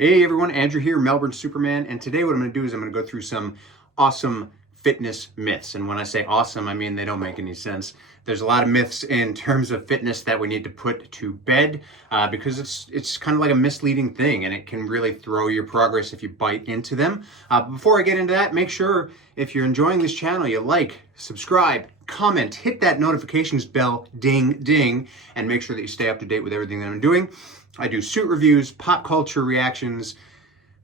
Hey everyone, Andrew here, Melbourne Superman, and today what I'm going to do is I'm going to go through some awesome fitness myths. And when I say awesome, I mean they don't make any sense. There's a lot of myths in terms of fitness that we need to put to bed because it's kind of like a misleading thing, and it can really throw your progress if you bite into them. Before I get into that, make sure if you're enjoying this channel, you like, subscribe, comment, hit that notifications bell, ding, ding, and make sure that you stay up to date with everything that I'm doing. I do suit reviews, pop culture reactions,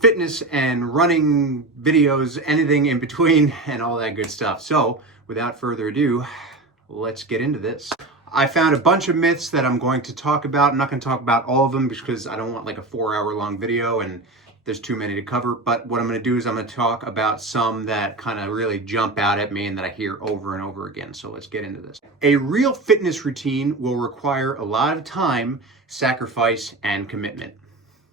fitness and running videos, anything in between, and all that good stuff. So without further ado, let's get into this. I found a bunch of myths that I'm going to talk about. I'm not going to talk about all of them because I don't want like a 4-hour long video and there's too many to cover. But what I'm going to do is I'm going to talk about some that kind of really jump out at me and that I hear over and over again. So let's get into this. A real fitness routine will require a lot of time, sacrifice, and commitment.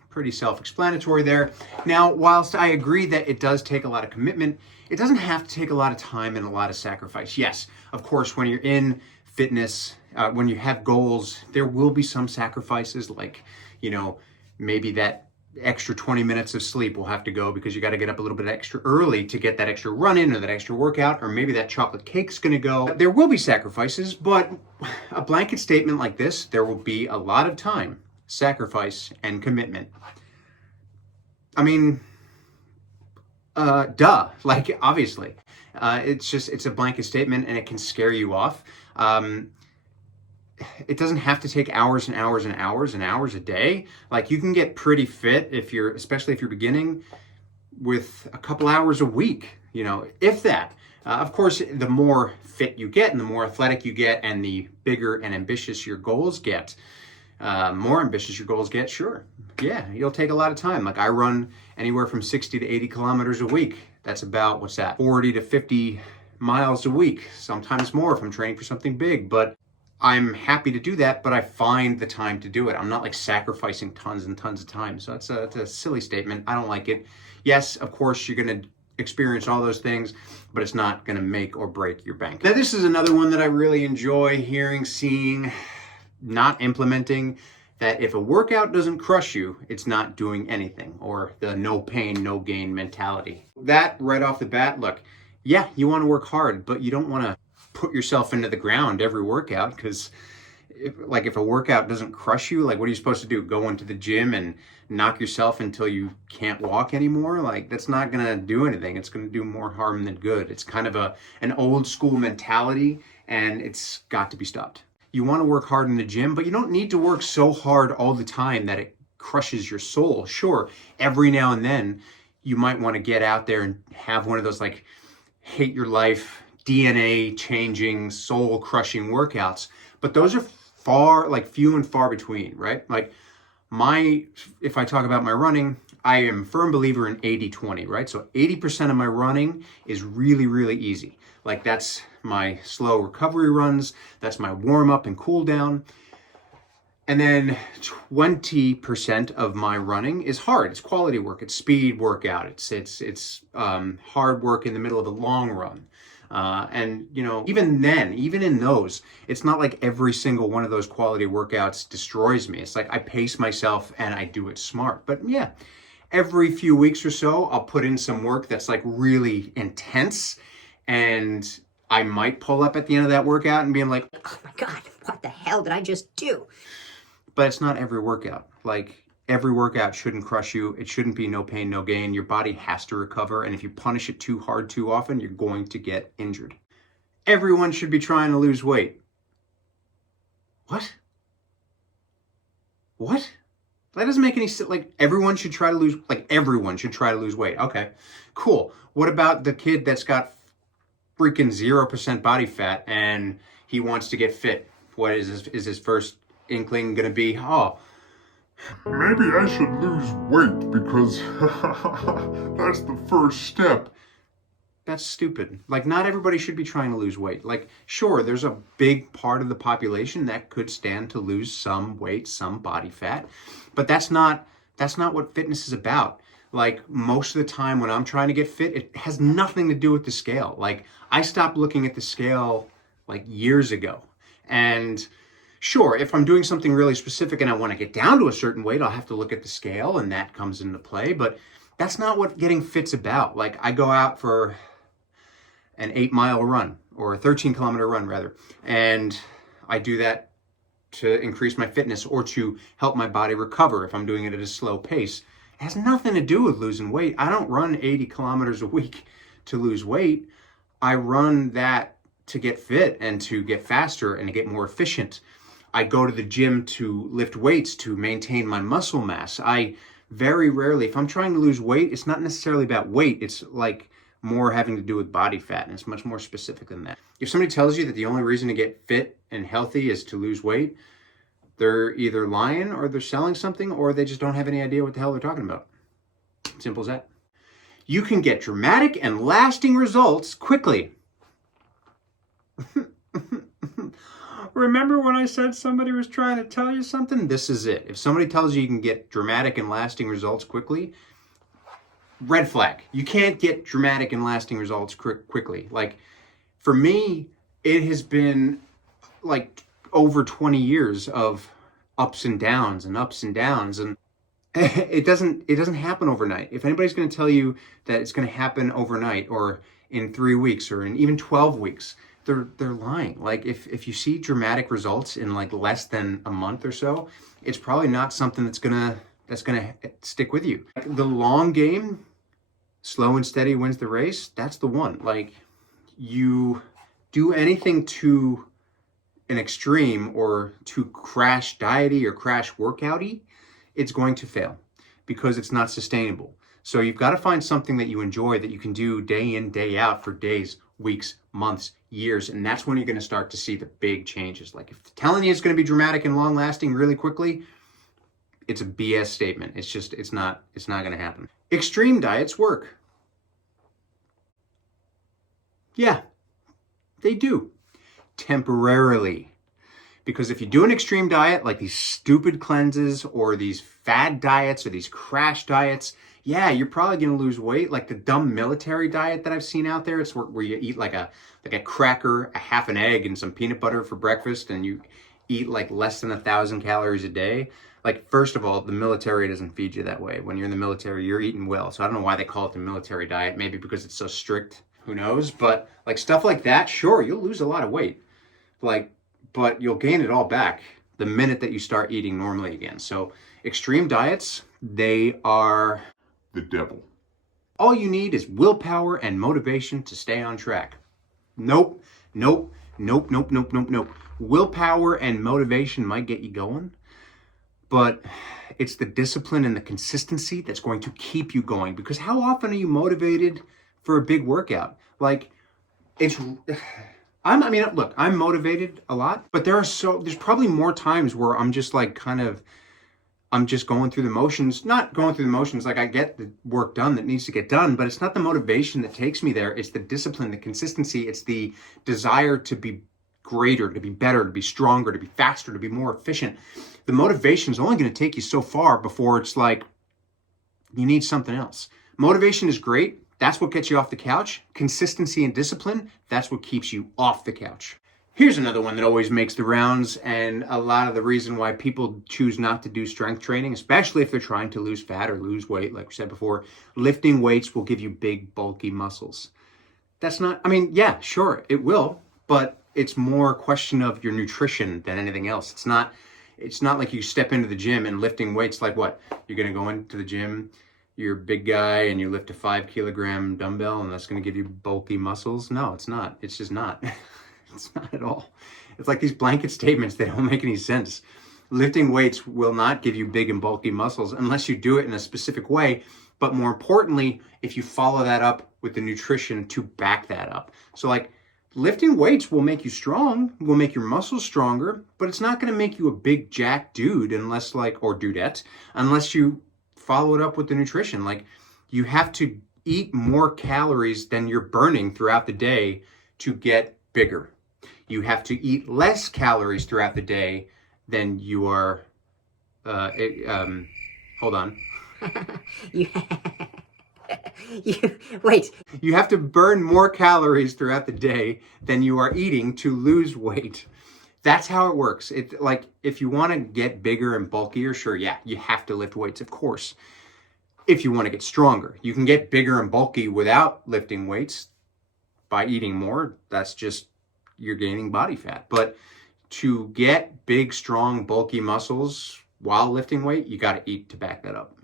Pretty self-explanatory there. Now, whilst I agree that it does take a lot of commitment, it doesn't have to take a lot of time and a lot of sacrifice. Yes, of course, when you're in fitness, when you have goals, there will be some sacrifices, like, you know, maybe that extra 20 minutes of sleep will have to go because you got to get up a little bit extra early to get that extra run in or that extra workout, or maybe that chocolate cake's going to go. There will be sacrifices, but a blanket statement like this, there will be a lot of time, sacrifice, and commitment. I mean, duh, like obviously. It's a blanket statement and it can scare you off. It doesn't have to take hours and hours and hours and hours a day. Like, you can get pretty fit especially if you're beginning, with a couple hours a week, you know, if that. Of course, the more fit you get and the more athletic you get and the bigger and ambitious your goals get, sure. Yeah, it'll take a lot of time. Like, I run anywhere from 60 to 80 kilometers a week. That's about, 40 to 50 miles a week, sometimes more if I'm training for something big. But I'm happy to do that, but I find the time to do it. I'm not like sacrificing tons and tons of time. So it's a silly statement. I don't like it. Yes, of course, you're going to experience all those things, but it's not going to make or break your bank. Now, this is another one that I really enjoy hearing, seeing, not implementing, that if a workout doesn't crush you, it's not doing anything, or the no pain, no gain mentality. That right off the bat, look, yeah, you want to work hard, but you don't want to put yourself into the ground every workout, because if a workout doesn't crush you, like, what are you supposed to do? Go into the gym and knock yourself until you can't walk anymore? Like, that's not going to do anything. It's going to do more harm than good. It's kind of an old school mentality, and it's got to be stopped. You want to work hard in the gym, but you don't need to work so hard all the time that it crushes your soul. Sure, every now and then you might want to get out there and have one of those like hate your life, DNA changing, soul crushing workouts, but those are few and far between, right? Like, if I talk about my running, I am a firm believer in 80-20, right? So 80% of my running is really, really easy. Like, that's my slow recovery runs, that's my warm up and cool down. And then 20% of my running is hard. It's quality work, it's speed workout, it's hard work in the middle of a long run. And, you know, even in those, it's not like every single one of those quality workouts destroys me. It's like I pace myself and I do it smart. But yeah, every few weeks or so, I'll put in some work that's like really intense, and I might pull up at the end of that workout and be like, oh my God, what the hell did I just do? But it's not every workout. Like, every workout shouldn't crush you. It shouldn't be no pain, no gain. Your body has to recover. And if you punish it too hard, too often, you're going to get injured. Everyone should be trying to lose weight. What? What? That doesn't make any sense. Like, everyone should try to lose weight. Okay, cool. What about the kid that's got freaking 0% body fat and he wants to get fit? What is his first inkling going to be? Oh, maybe I should lose weight because that's the first step. That's stupid. Like, not everybody should be trying to lose weight. Like, sure, there's a big part of the population that could stand to lose some weight, some body fat, but that's not what fitness is about. Like, most of the time when I'm trying to get fit, it has nothing to do with the scale. Like, I stopped looking at the scale like years ago, and Sure, if I'm doing something really specific and I want to get down to a certain weight, I'll have to look at the scale and that comes into play, but that's not what getting fit's about. Like I go out for an 8-mile run or a 13-kilometer run rather, and I do that to increase my fitness or to help my body recover if I'm doing it at a slow pace. It has nothing to do with losing weight. I don't run 80 kilometers a week to lose weight. I run that to get fit and to get faster and to get more efficient. I go to the gym to lift weights to maintain my muscle mass. I very rarely, if I'm trying to lose weight, it's not necessarily about weight. It's like more having to do with body fat, and it's much more specific than that. If somebody tells you that the only reason to get fit and healthy is to lose weight, they're either lying or they're selling something, or they just don't have any idea what the hell they're talking about. Simple as that. You can get dramatic and lasting results quickly. Remember when I said somebody was trying to tell you something? This is it. If somebody tells you you can get dramatic and lasting results quickly, red flag. You can't get dramatic and lasting results quickly. Like, for me, it has been like over 20 years of ups and downs and ups and downs, and it doesn't happen overnight. If anybody's going to tell you that it's going to happen overnight or in 3 weeks or in even 12 weeks, they're lying. Like if you see dramatic results in like less than a month or so, it's probably not something that's gonna stick with you. Like the long game, slow and steady wins the race. That's the one. Like you do anything to an extreme or to crash diety or crash workouty, it's going to fail because it's not sustainable. So you've got to find something that you enjoy that you can do day in, day out for days, weeks, months, years, and that's when you're going to start to see the big changes. Like if telling you it's going to be dramatic and long lasting really quickly, it's a BS statement. It's not going to happen. Extreme diets work. Yeah, they do. Temporarily. Because if you do an extreme diet, like these stupid cleanses or these fad diets or these crash diets, yeah, you're probably going to lose weight. Like the dumb military diet that I've seen out there, it's where you eat like a cracker, a half an egg, and some peanut butter for breakfast, and you eat like less than 1,000 calories a day. Like, first of all, the military doesn't feed you that way. When you're in the military, you're eating well. So I don't know why they call it the military diet. Maybe because it's so strict. Who knows? But like stuff like that, sure, you'll lose a lot of weight. But you'll gain it all back the minute that you start eating normally again. So extreme diets, they are the devil. All you need is willpower and motivation to stay on track. Nope. Willpower and motivation might get you going, but it's the discipline and the consistency that's going to keep you going. Because how often are you motivated for a big workout? Like, I'm motivated a lot, but there's probably more times where I'm just like I'm just going through the motions, not going through the motions. Like I get the work done that needs to get done, but it's not the motivation that takes me there. It's the discipline, the consistency. It's the desire to be greater, to be better, to be stronger, to be faster, to be more efficient. The motivation is only going to take you so far before it's like you need something else. Motivation is great. That's what gets you off the couch. Consistency and discipline, that's what keeps you off the couch. Here's another one that always makes the rounds, and a lot of the reason why people choose not to do strength training, especially if they're trying to lose fat or lose weight, like we said before, lifting weights will give you big, bulky muscles. Yeah, sure, it will, but it's more a question of your nutrition than anything else. It's not like you step into the gym and lifting weights like what? You're going to go into the gym, you're a big guy, and you lift a 5-kilogram dumbbell, and that's going to give you bulky muscles? No, it's not. It's just not. It's not at all. It's like these blanket statements. They don't make any sense. Lifting weights will not give you big and bulky muscles unless you do it in a specific way. But more importantly, if you follow that up with the nutrition to back that up. So like lifting weights will make you strong, will make your muscles stronger, but it's not going to make you a big jack dude or dudette, unless you follow it up with the nutrition. Like you have to eat more calories than you're burning throughout the day to get bigger. You have to eat less calories throughout the day than you are. Hold on. Wait. You have to burn more calories throughout the day than you are eating to lose weight. That's how it works. It like if you want to get bigger and bulkier, sure, yeah, you have to lift weights, of course. If you want to get stronger, you can get bigger and bulky without lifting weights by eating more. That's just you're gaining body fat. But to get big, strong, bulky muscles while lifting weight, you got to eat to back that up.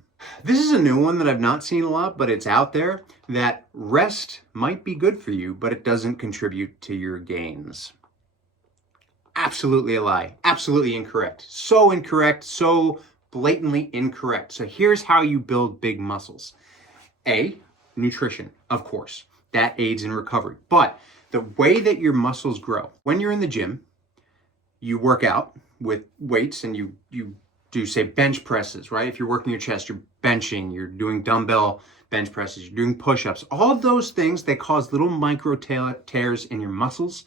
This is a new one that I've not seen a lot, but it's out there, that rest might be good for you, but it doesn't contribute to your gains. Absolutely a lie. Absolutely incorrect. So incorrect, so blatantly incorrect. So here's how you build big muscles. A, nutrition, of course. That aids in recovery. But the way that your muscles grow, when you're in the gym, you work out with weights and you do, say, bench presses, right? If you're working your chest, you're benching, you're doing dumbbell bench presses, you're doing push-ups. All of those things, they cause little micro tears in your muscles.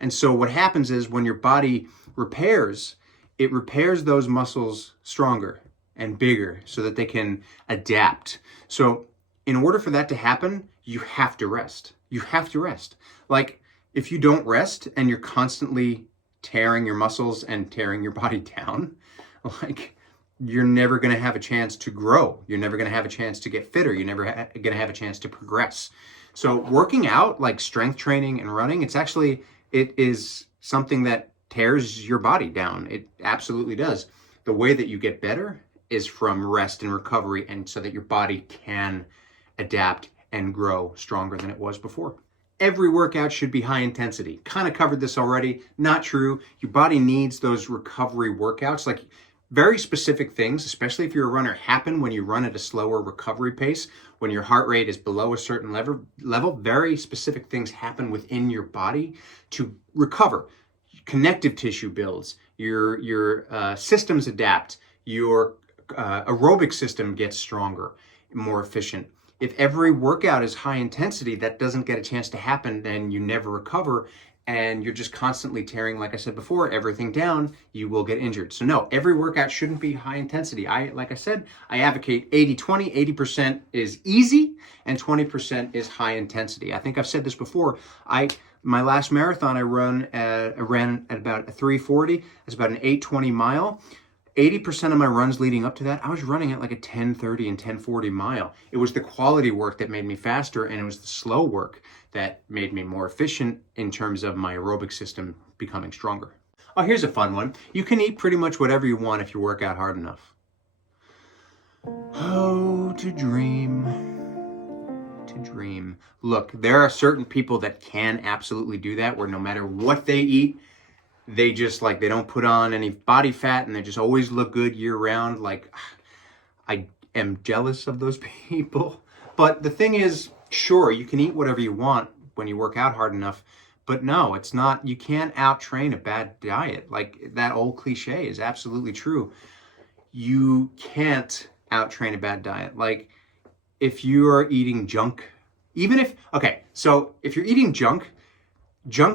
And so what happens is when your body repairs, it repairs those muscles stronger and bigger so that they can adapt. So in order for that to happen, you have to rest. You have to rest. Like if you don't rest and you're constantly tearing your muscles and tearing your body down, like you're never going to have a chance to grow. You're never going to have a chance to get fitter. You're never going to have a chance to progress. So working out, like strength training and running, it is something that tears your body down. It absolutely does. The way that you get better is from rest and recovery, and so that your body can adapt and grow stronger than it was before. Every workout should be high intensity. Kind of covered this already. Not true. Your body needs those recovery workouts. Like very specific things, especially if you're a runner, happen when you run at a slower recovery pace. When your heart rate is below a certain level, very specific things happen within your body to recover. Connective tissue builds, your systems adapt, your aerobic system gets stronger, more efficient. If every workout is high intensity, that doesn't get a chance to happen, then you never recover, and you're just constantly tearing, like I said before, everything down, you will get injured. So no, every workout shouldn't be high intensity. Like I said, I advocate 80-20. 80% is easy and 20% is high intensity. I think I've said this before. My last marathon I ran at about a 3:40. It's about an 8:20 mile. 80% of my runs leading up to that, I was running at like a 10:30 and 10:40 mile. It was the quality work that made me faster, and it was the slow work that made me more efficient in terms of my aerobic system becoming stronger. Oh, here's a fun one. You can eat pretty much whatever you want if you work out hard enough. Oh, to dream. To dream. Look, there are certain people that can absolutely do that, where no matter what they eat, they just they don't put on any body fat and they just always look good year round. Like, I am jealous of those people. But the thing is, sure, you can eat whatever you want when you work out hard enough, but no, it's not, you can't out-train a bad diet. Like, that old cliche is absolutely true. You can't out-train a bad diet. Like, if you are eating junk, so if you're eating junk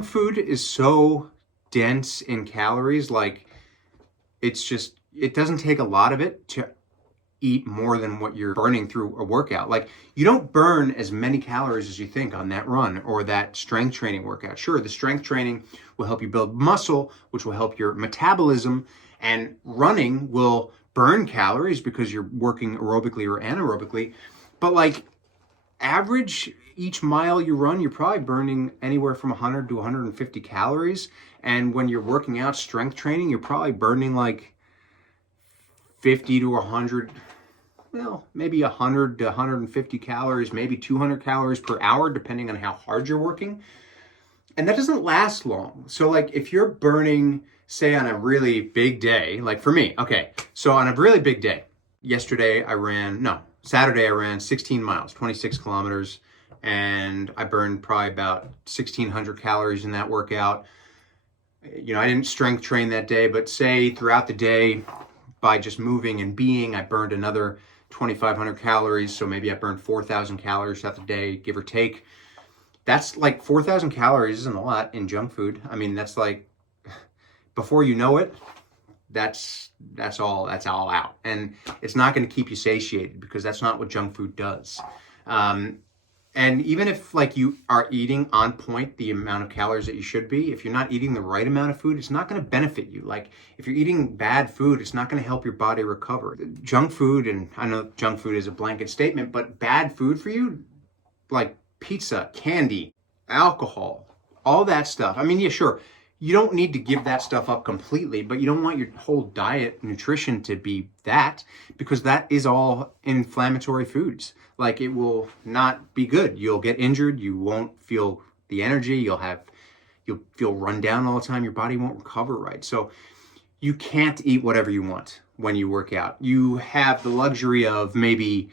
food is so dense in calories, like it doesn't take a lot of it to eat more than what you're burning through a workout. Like, you don't burn as many calories as you think on that run or that strength training workout. Sure, the strength training will help you build muscle, which will help your metabolism, and running will burn calories because you're working aerobically or anaerobically. But like, average each mile you run, you're probably burning anywhere from 100 to 150 calories. And when you're working out strength training, you're probably burning like 50 to 100, well, maybe 100 to 150 calories, maybe 200 calories per hour, depending on how hard you're working. And that doesn't last long. So like, if you're burning, say on a really big day, like for me, okay, so on a really big day, Saturday I ran 16 miles, 26 kilometers, and I burned probably about 1,600 calories in that workout. You know, I didn't strength train that day, but say throughout the day, by just moving and being, I burned another 2,500 calories. So maybe I burned 4,000 calories throughout the day, give or take. That's like 4,000 calories isn't a lot in junk food. I mean, that's like, before you know it, that's all out. And it's not going to keep you satiated, because that's not what junk food does. And even if like you are eating on point the amount of calories that you should be, if you're not eating the right amount of food, it's not going to benefit you. Like if you're eating bad food, it's not going to help your body recover. Junk food, and I know junk food is a blanket statement, but bad food for you, like pizza, candy, alcohol, all that stuff. I mean, yeah, sure, you don't need to give that stuff up completely, but you don't want your whole diet nutrition to be that, because that is all inflammatory foods. Like it will not be good. You'll get injured. You won't feel the energy. You'll feel run down all the time. Your body won't recover right. So you can't eat whatever you want when you work out. You have the luxury of maybe,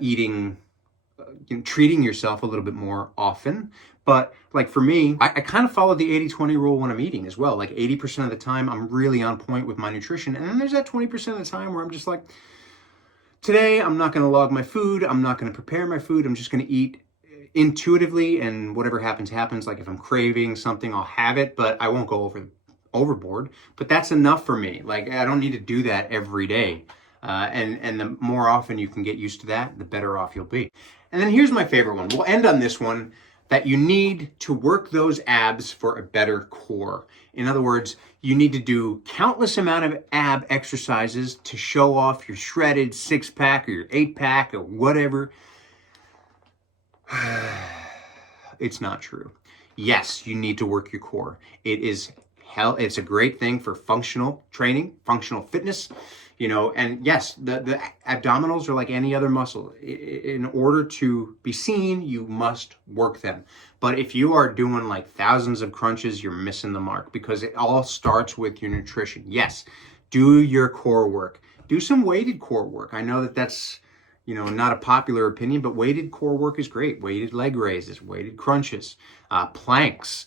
eating, treating yourself a little bit more often. But like for me, I kind of follow the 80-20 rule when I'm eating as well. Like 80% of the time, I'm really on point with my nutrition. And then there's that 20% of the time where I'm just like, today, I'm not going to log my food. I'm not going to prepare my food. I'm just going to eat intuitively, and whatever happens, happens. Like if I'm craving something, I'll have it, but I won't go overboard. But that's enough for me. Like I don't need to do that every day. And the more often you can get used to that, the better off you'll be. And then here's my favorite one. We'll end on this one, that you need to work those abs for a better core. In other words, you need to do countless amount of ab exercises to show off your shredded 6-pack or your 8-pack or whatever. It's not true. Yes, you need to work your core. It's a great thing for functional training, functional fitness. And yes, the abdominals are like any other muscle. In order to be seen, you must work them. But if you are doing like thousands of crunches, you're missing the mark, because it all starts with your nutrition. Yes, do your core work. Do some weighted core work. I know that that's, not a popular opinion, but weighted core work is great. Weighted leg raises, weighted crunches, planks.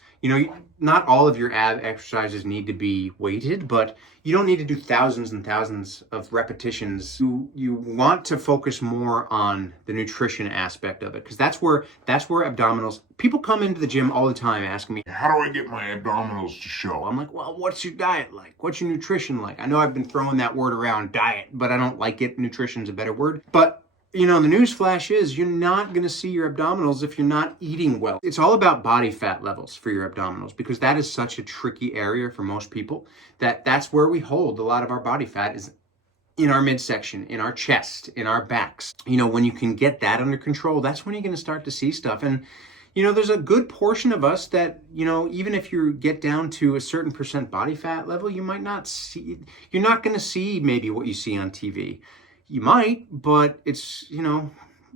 Not all of your ab exercises need to be weighted, but you don't need to do thousands and thousands of repetitions. You want to focus more on the nutrition aspect of it, because that's where abdominals. People come into the gym all the time asking me, How do I get my abdominals to show? I'm like, well, what's your diet like? What's your nutrition like? I know I've been throwing that word around, diet, but I don't like it. Nutrition's a better word. But the news flash is you're not going to see your abdominals if you're not eating well. It's all about body fat levels for your abdominals, because that is such a tricky area for most people. That's where we hold a lot of our body fat, is in our midsection, in our chest, in our backs. When you can get that under control, that's when you're going to start to see stuff. And there's a good portion of us that, even if you get down to a certain percent body fat level, you're not going to see maybe what you see on TV. You might, but it's,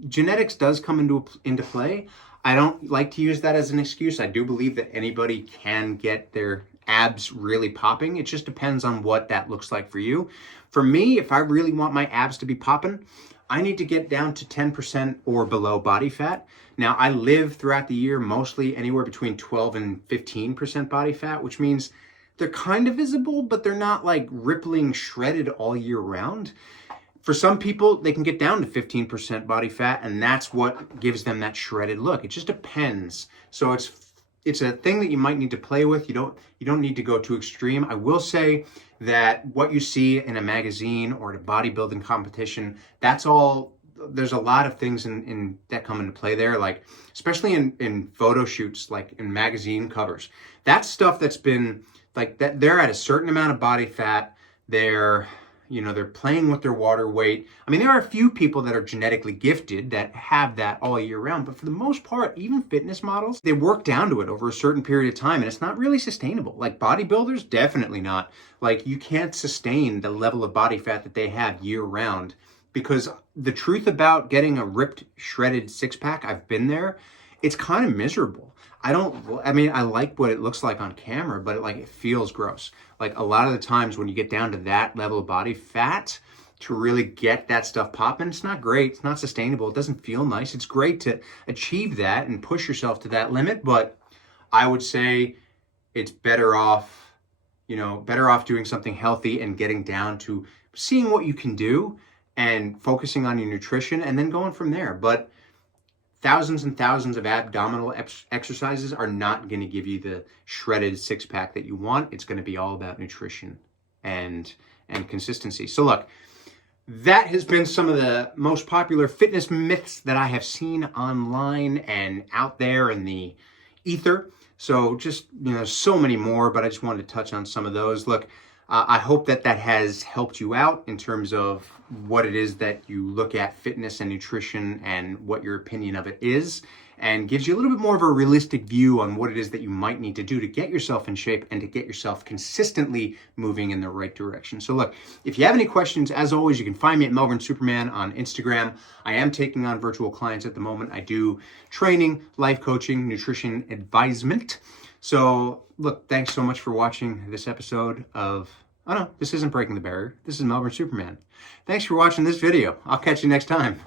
genetics does come into play. I don't like to use that as an excuse. I do believe that anybody can get their abs really popping. It just depends on what that looks like for you. For me, if I really want my abs to be popping, I need to get down to 10% or below body fat. Now, I live throughout the year mostly anywhere between 12 and 15% body fat, which means they're kind of visible, but they're not like rippling shredded all year round. For some people, they can get down to 15% body fat, and that's what gives them that shredded look. It just depends. So it's a thing that you might need to play with. You don't need to go too extreme. I will say that what you see in a magazine or at a bodybuilding competition, that's all. There's a lot of things in that come into play there, like especially in photo shoots, like in magazine covers. That's stuff that's been like that. They're at a certain amount of body fat. They're playing with their water weight. I mean, there are a few people that are genetically gifted that have that all year round, but for the most part, even fitness models, they work down to it over a certain period of time, and it's not really sustainable. Like bodybuilders, definitely not. Like you can't sustain the level of body fat that they have year round, because the truth about getting a ripped, shredded 6-pack, I've been there, it's kind of miserable. I like what it looks like on camera, but it feels gross. Like a lot of the times when you get down to that level of body fat, to really get that stuff popping, it's not great. It's not sustainable. It doesn't feel nice. It's great to achieve that and push yourself to that limit, but I would say it's better off doing something healthy and getting down to seeing what you can do and focusing on your nutrition and then going from there. But thousands and thousands of abdominal exercises are not going to give you the shredded 6-pack that you want. It's going to be all about nutrition and consistency. So look, that has been some of the most popular fitness myths that I have seen online and out there in the ether. So just, so many more, but I just wanted to touch on some of those. Look, I hope that has helped you out in terms of what it is that you look at fitness and nutrition and what your opinion of it is, and gives you a little bit more of a realistic view on what it is that you might need to do to get yourself in shape and to get yourself consistently moving in the right direction. So look, if you have any questions, as always, you can find me at Melbourne Superman on Instagram. I am taking on virtual clients at the moment. I do training, life coaching, nutrition advisement. So look, thanks so much for watching this episode of, oh no, this isn't Breaking the Barrier. This is Melbourne Superman. Thanks for watching this video. I'll catch you next time.